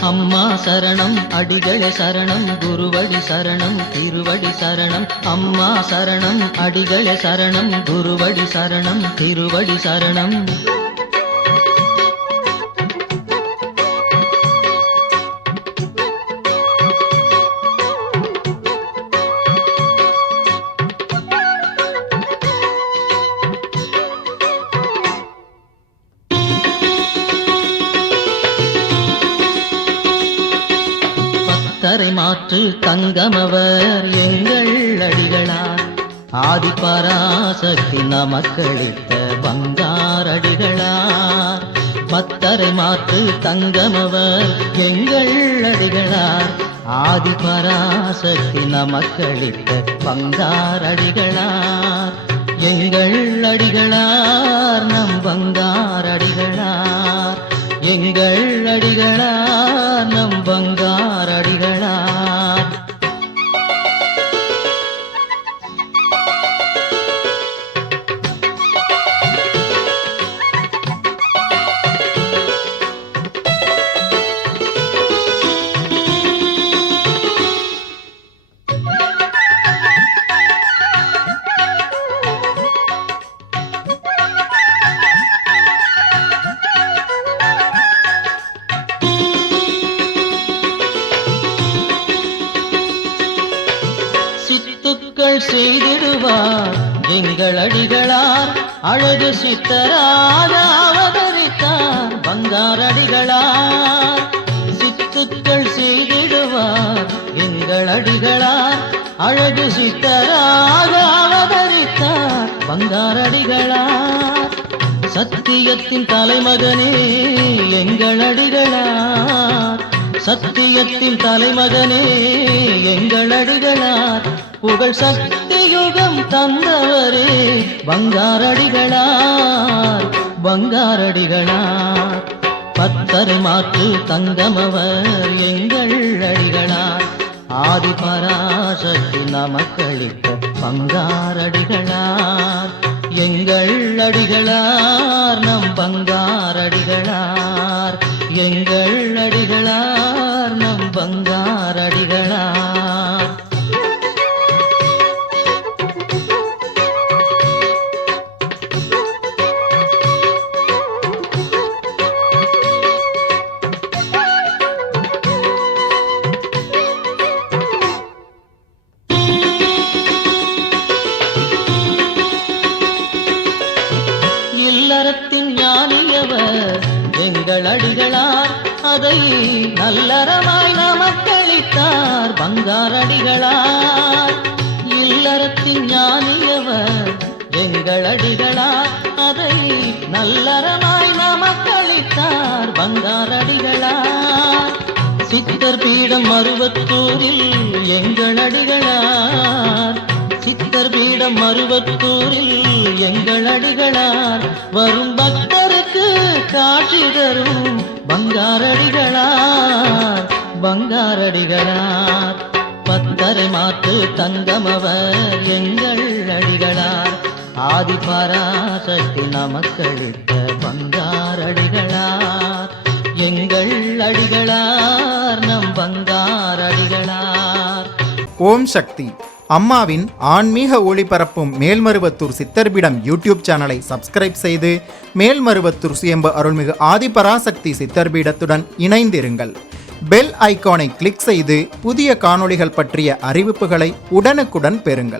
அம்மா சரணம் அடிகளே சரணம் குருவடி சரணம் திருவடி சரணம். அம்மா சரணம் அடிகளே சரணம் குருவடி சரணம் திருவடி சரணம். தரை மாற்று தங்கமவர் எங்கள் அடிகளார். ஆதிபராசக்தி நமக்களித்த பங்காரடிகளார். பத்தரை மாற்று தங்கமவர் எங்கள் அடிகளார். ஆதிபராசக்தி நமக்களித்த பங்காரடிகளார். எங்கள் அடிகளார் நம் பங்காரடிகளார். எங்கள் அடிகளார் நம் பங்காரடிகளார். சித்துக்கள் செய்திடுவார் எங்கள் அடிகளார். அழகு சித்தராக அவதரித்தார் பங்காரடிகளார். சித்துக்கள் செய்திடுவார் எங்கள் அடிகளார். அழகு சித்தராக அவதரித்தார் பங்காரடிகளார். சத்தியத்தின் தலைமகனே எங்கள் அடிகளார். சத்தியத்தின் தலைமகனே எங்கள் அடிகளார். புகழ் சக்தி யுகம் தந்தவரே பங்காரடிகளார். பங்காரடிகளார். பத்தரை மாற்று தங்கமவர் எங்கள் அடிகளார். ஆதிபராசக்தி நமக்களித்த பங்காரடிகளார். எங்கள் அடிகளார் நம் பங்காரடிகளார். எங்கள் அடிகளார் நம் பங்காரடிகளார். இல்லறத்தின் ஞானியவர் எங்கள் அடிகளார். அதை நல்லறமாய் நமக்களித்தார் பங்காரடிகளார். இல்லறத்தின் ஞானியவர் எங்கள் அடிகளார். அதை நல்லறமாய் நமக்களித்தார் பங்காரடிகளார். சித்தர் பீடம் மருவத்தூரில் எங்கள் அடிகளார். சித்தர் பீடம் மருவத்தூரில் எங்கள் அடிகளார். வரும் பக்தருக்கு காட்சி தரும் பங்காரடிகளார். பங்காரடிகளார். பத்தரை மாற்று தங்கமவர் எங்கள் அடிகளார். ஆதிபராசக்தி நமக்களித்த பங்காரடிகளார். எங்கள் அடிகளார் நம் பங்காரடிகளார். ஓம் சக்தி. அம்மாவின் ஆன்மீக ஒளிபரப்பும் மேல்மருவத்தூர் சித்தர்பீடம் யூடியூப் சேனலை சப்ஸ்கிரைப் செய்து மேல்மருவத்தூர் சுயம்பு அருள்மிகு ஆதிபராசக்தி சித்தர்பீடத்துடன் இணைந்திருங்கள். பெல் ஐகானை கிளிக் செய்து புதிய காணொளிகள் பற்றிய அறிவிப்புகளை உடனுக்குடன் பெறுங்கள்.